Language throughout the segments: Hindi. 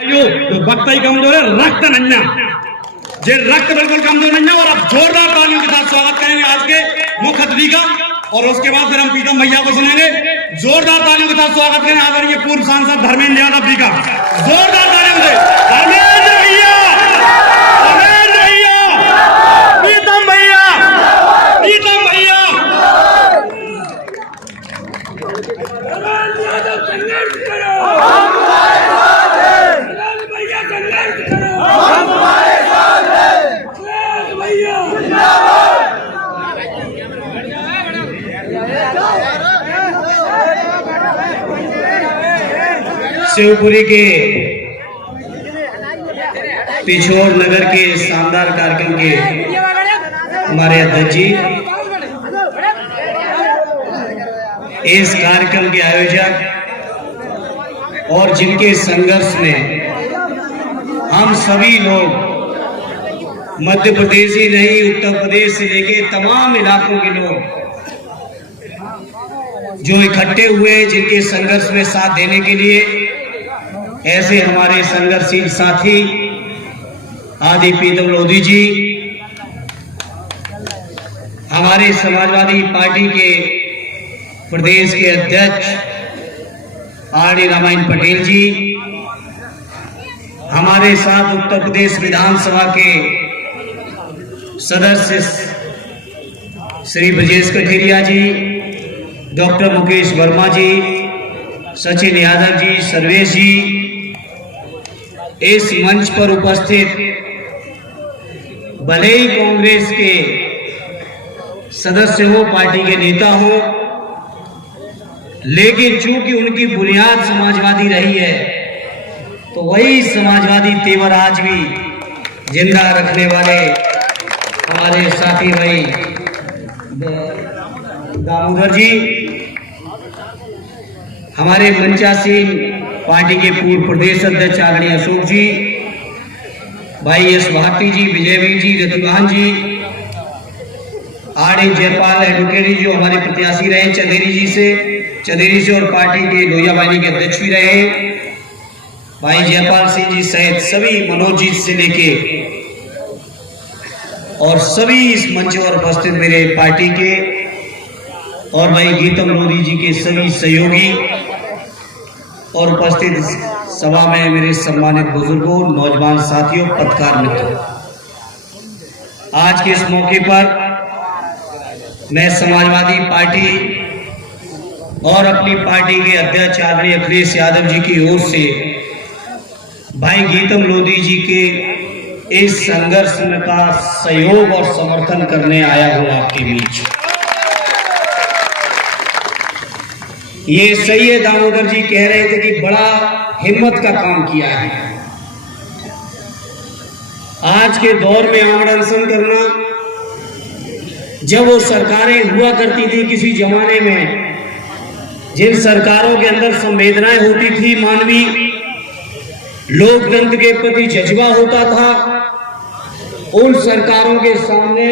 वक्त ही कमजोर है, रक्त नन्या जे रक्त बिल्कुल कमजोर नहीं है। और अब जोरदार तालियों के साथ स्वागत करेंगे आज के मुख्य अतिथि का, और उसके बाद फिर हम प्रीतम भैया को सुनेंगे। जोरदार तालियों के साथ स्वागत करें आदरणीय पूर्व सांसद धर्मेंद्र यादव जी का। जोरदार तालियों से धर्मेंद्र भैया, धर्मेंद्र भैया, प्रीतम भैया, प्रीतम भैया। शिवपुरी के पिछोर नगर के शानदार कार्यक्रम के हमारे अध्यक्ष जी, इस कार्यक्रम के आयोजक और जिनके संघर्ष में हम सभी लोग मध्य प्रदेश ही नहीं, उत्तर प्रदेश से लेके तमाम इलाकों के लोग जो इकट्ठे हुए, जिनके संघर्ष में साथ देने के लिए, ऐसे हमारे संघर्षशील साथी आदि प्रीतम लोधी जी, हमारे समाजवादी पार्टी के प्रदेश के अध्यक्ष आर रामायण पटेल जी, हमारे साथ उत्तर प्रदेश विधानसभा के सदस्य श्री ब्रजेश कठेरिया जी, डॉक्टर मुकेश वर्मा जी, सचिन यादव जी, सर्वेश जी, इस मंच पर उपस्थित भले ही कांग्रेस के सदस्य हो, पार्टी के नेता हो, लेकिन चूंकि उनकी बुनियाद समाजवादी रही है, तो वही समाजवादी तेवर आज भी जिंदा रखने वाले हमारे साथी भाई दामोदर जी, हमारे मंचासीन पार्टी के पूर्व प्रदेश अध्यक्ष आदरणीय अशोक जी, भाई S Bharti ji, Vijayveer ji, Ratiwahan ji, R Jaipal advocate ji जो हमारे प्रत्याशी रहे चंदेरी से और पार्टी के लोहिया वाहिनी के अध्यक्ष भी रहे, भाई जयपाल सिंह जी सहित सभी, मनोज जी से लेके और सभी इस मंच पर उपस्थित मेरे पार्टी के और भाई गीतम लोधी जी के सभी सहयोगी और उपस्थित सभा में मेरे सम्मानित बुजुर्गों, नौजवान साथियों, पत्रकार मित्रों, आज के इस मौके पर मैं समाजवादी पार्टी और अपनी पार्टी के अध्यक्ष आदरणीय अखिलेश यादव जी की ओर से भाई गीतम लोधी जी के इस संघर्ष का सहयोग और समर्थन करने आया हूं आपके बीच। ये सही है, दामोदर जी कह रहे थे कि बड़ा हिम्मत का काम किया है। आज के दौर में आमरण अनशन करना, जब वो सरकारें हुआ करती थी किसी जमाने में, जिन सरकारों के अंदर संवेदनाएं होती थी, मानवीय लोकतंत्र के प्रति जज्बा होता था, उन सरकारों के सामने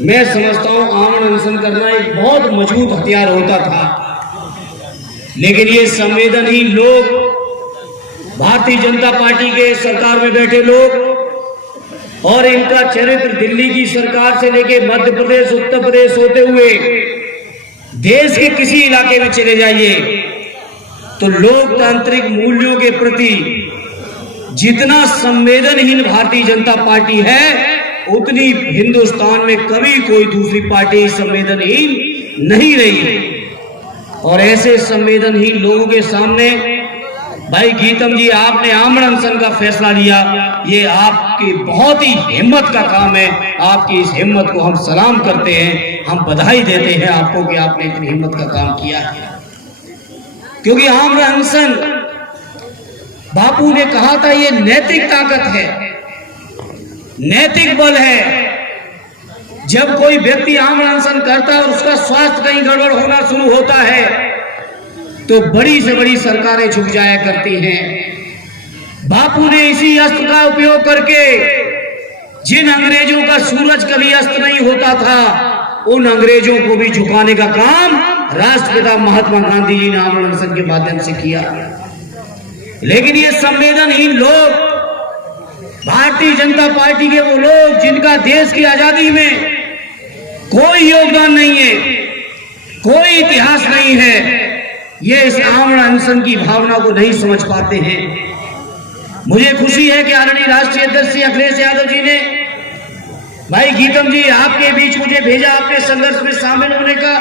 मैं समझता हूं आमरण अनशन करना एक बहुत मजबूत हथियार होता था। लेकिन ये संवेदनहीन लोग, भारतीय जनता पार्टी के सरकार में बैठे लोग और इनका चरित्र दिल्ली की सरकार से लेके मध्य प्रदेश, उत्तर प्रदेश होते हुए देश के किसी इलाके में चले जाइए, तो लोकतांत्रिक मूल्यों के प्रति जितना संवेदनहीन भारतीय जनता पार्टी है, उतनी हिंदुस्तान में कभी कोई दूसरी पार्टी संवेदनहीन नहीं रही। और ऐसे संवेदनहीन लोगों के सामने भाई गीतम जी, आपने आमरण अनशन का फैसला लिया, ये आपकी बहुत ही हिम्मत का काम है। आपकी इस हिम्मत को हम सलाम करते हैं, हम बधाई देते हैं आपको कि आपने इतनी हिम्मत का काम किया है। क्योंकि आमरण अनशन, बापू ने कहा था, ये नैतिक ताकत है, नैतिक बल है। जब कोई व्यक्ति आमरण अनशन करता है और उसका स्वास्थ्य कहीं गड़बड़ होना शुरू होता है, तो बड़ी से बड़ी सरकारें झुक जाया करती हैं। बापू ने इसी अस्त्र का उपयोग करके, जिन अंग्रेजों का सूरज कभी अस्त नहीं होता था, उन अंग्रेजों को भी झुकाने का काम राष्ट्रपिता महात्मा गांधी जी ने आमरण अनशन के माध्यम से किया। लेकिन ये संवेदनहीन लोग, भारतीय जनता पार्टी के वो लोग जिनका देश की आजादी में कोई योगदान नहीं है, कोई इतिहास नहीं है, ये इस आमरण अनशन की भावना को नहीं समझ पाते हैं। मुझे खुशी है कि आदरणीय राष्ट्रीय अध्यक्ष श्री अखिलेश यादव जी ने, भाई गीतम जी, आपके बीच मुझे भेजा आपके संघर्ष में शामिल होने का,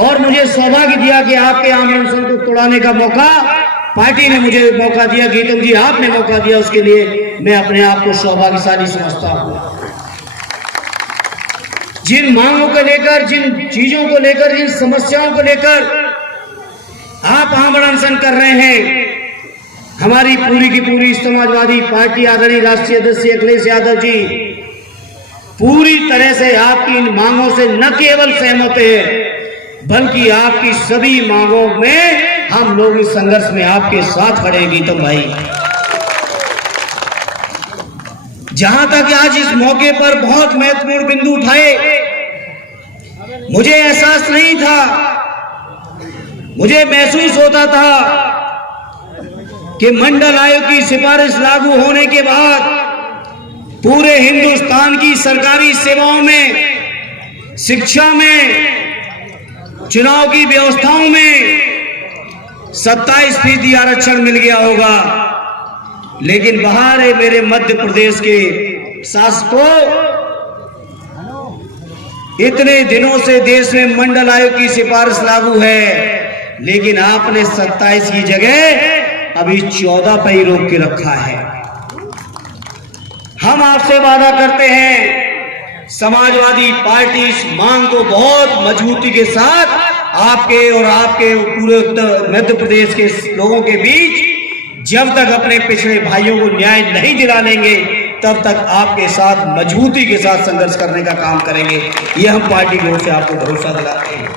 और मुझे सौभाग्य दिया कि आपके आमरण अनशन को तोड़ाने का मौका पार्टी ने मुझे मौका दिया। गीतम जी, आपने मौका दिया, उसके लिए मैं अपने आप को सौभाग्यशाली समझता हूं। जिन मांगों को लेकर, जिन चीजों को लेकर, जिन समस्याओं को लेकर आप आमरण अनशन कर रहे हैं, हमारी पूरी की पूरी समाजवादी पार्टी आदरणीय राष्ट्रीय अध्यक्ष श्री अखिलेश यादव जी पूरी तरह से आपकी इन मांगों से न केवल सहमत है, बल्कि आपकी सभी मांगों में हम लोग इस संघर्ष में आपके साथ खड़े हैं। गीतम भाई, जहां तक आज इस मौके पर बहुत महत्वपूर्ण बिंदु उठाए, मुझे एहसास नहीं था, मुझे महसूस होता था कि मंडल आयोग की सिफारिश लागू होने के बाद पूरे हिंदुस्तान की सरकारी सेवाओं में, शिक्षा में, चुनाव की व्यवस्थाओं में 27% आरक्षण मिल गया होगा। लेकिन बाहर है मेरे मध्य प्रदेश के शासकों, इतने दिनों से देश में मंडल आयोग की सिफारिश लागू है, लेकिन आपने 27 की जगह अभी 14 पर ही रोक के रखा है। हम आपसे वादा करते हैं, समाजवादी पार्टी इस मांग को बहुत मजबूती के साथ आपके और आपके पूरे उत्तर मध्य प्रदेश के लोगों के बीच, जब तक अपने पिछड़े भाइयों को न्याय नहीं दिला लेंगे, तब तक आपके साथ मजबूती के साथ संघर्ष करने का काम करेंगे। यह हम पार्टी की ओर से आपको भरोसा दिलाते हैं।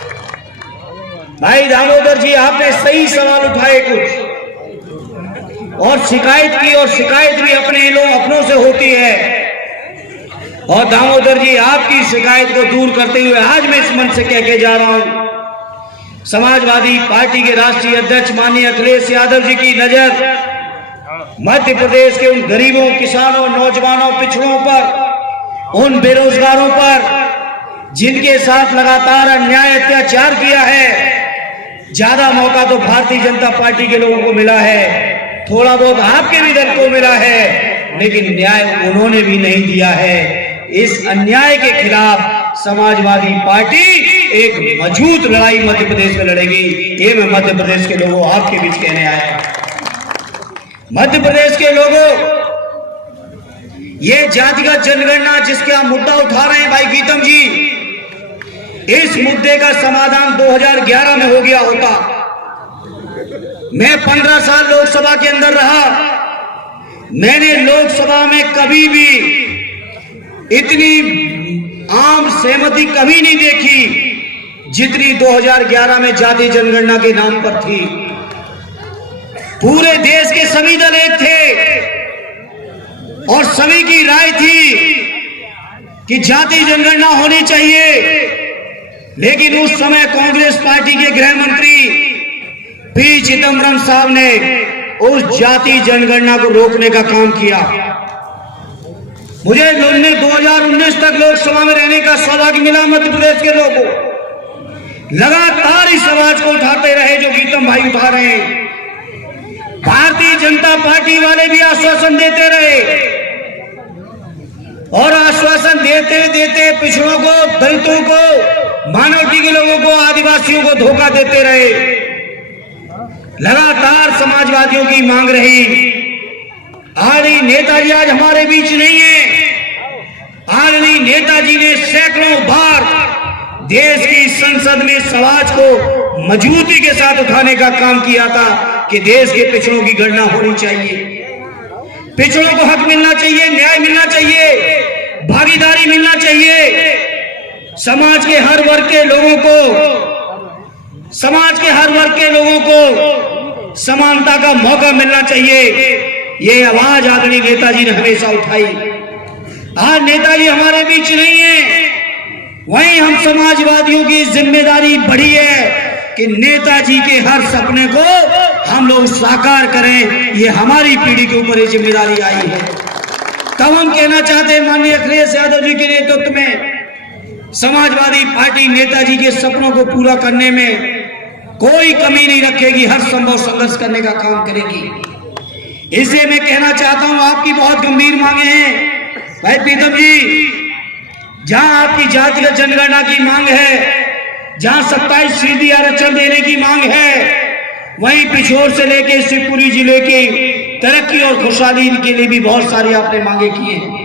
भाई दामोदर जी, आपने सही सवाल उठाए कुछ, और शिकायत की, और शिकायत भी अपनों से होती है। और दामोदर जी, आपकी शिकायत को दूर करते हुए आज मैं इस मंच से कह के जा रहा हूं, समाजवादी पार्टी के राष्ट्रीय अध्यक्ष माननीय अखिलेश यादव जी की नजर मध्य प्रदेश के उन गरीबों, किसानों, नौजवानों, पिछड़ों पर, उन बेरोजगारों पर जिनके साथ लगातार अन्याय अत्याचार किया है। ज्यादा मौका तो भारतीय जनता पार्टी के लोगों को मिला है, थोड़ा बहुत आपके भी दल को मिला है, लेकिन न्याय उन्होंने भी नहीं दिया है। इस अन्याय के खिलाफ समाजवादी पार्टी एक मजबूत लड़ाई मध्य प्रदेश में लड़ेगी। ये मैं मध्य प्रदेश के लोगों, आपके बीच कहने आया हूं। मध्य प्रदेश के लोगों, ये जातिगत जनगणना जिसके आप मुद्दा उठा रहे हैं भाई गीतम जी, इस मुद्दे का समाधान 2011 में हो गया होता। मैं 15 साल लोकसभा के अंदर रहा, मैंने लोकसभा में कभी भी इतनी आम सहमति कभी नहीं देखी जितनी 2011 में जाति जनगणना के नाम पर थी। पूरे देश के सभी दल एक थे और सभी की राय थी कि जाति जनगणना होनी चाहिए, लेकिन उस समय कांग्रेस पार्टी के गृह मंत्री पी चिदम्बरम साहब ने उस जाति जनगणना को रोकने का काम किया। मुझे 2019 तक लोकसभा में रहने का सौभाग्य मिला। मध्य प्रदेश के लोगों लगातार इस आवाज को उठाते रहे जो गीतम भाई उठा रहे हैं। भारतीय जनता पार्टी वाले भी आश्वासन देते रहे और आश्वासन देते देते पिछड़ों को, दलितों को, मानवता के लोगों को, आदिवासियों को धोखा देते रहे। लगातार समाजवादियों की मांग रही। आदरणीय नेताजी आज हमारे बीच नहीं है। आदरणीय नेताजी ने सैकड़ों बार देश की संसद में समाज को मजबूती के साथ उठाने का काम किया था कि देश के पिछड़ों की गणना होनी चाहिए, पिछड़ों को हक मिलना चाहिए, न्याय मिलना चाहिए, भागीदारी मिलना चाहिए। समाज के हर वर्ग के लोगों को समानता का मौका मिलना चाहिए। ये आवाज आदरणीय नेताजी ने हमेशा उठाई। आज नेताजी हमारे बीच नहीं है, वहीं हम समाजवादियों की जिम्मेदारी बढ़ी है कि नेताजी के हर सपने को हम लोग साकार करें, ये हमारी पीढ़ी के ऊपर ये जिम्मेदारी आई है। तब हम कहना चाहते हैं माननीय अखिलेश यादव जी के नेतृत्व में समाजवादी पार्टी नेताजी के सपनों को पूरा करने में कोई कमी नहीं रखेगी, हर संभव संघर्ष करने का काम करेगी। इसे मैं कहना चाहता हूं, आपकी बहुत गंभीर मांगे हैं भाई प्रीतम जी। जहां आपकी जातिगत जनगणना की मांग है, जहां 27% आरक्षण देने की मांग है, वहीं पिछोर से लेकर शिवपुरी जिले के तरक्की और खुशहाली के लिए भी बहुत सारी आपने मांगे किए हैं।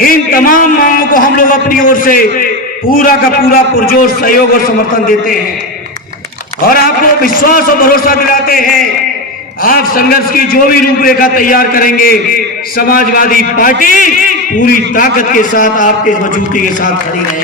इन तमाम मांगों को हम लोग अपनी ओर से पूरा का पूरा पुरजोर सहयोग और समर्थन देते हैं और आपको विश्वास और भरोसा दिलाते हैं, आप संघर्ष की जो भी रूपरेखा तैयार करेंगे, समाजवादी पार्टी पूरी ताकत के साथ आपके मजबूती के साथ खड़ी रहेगी।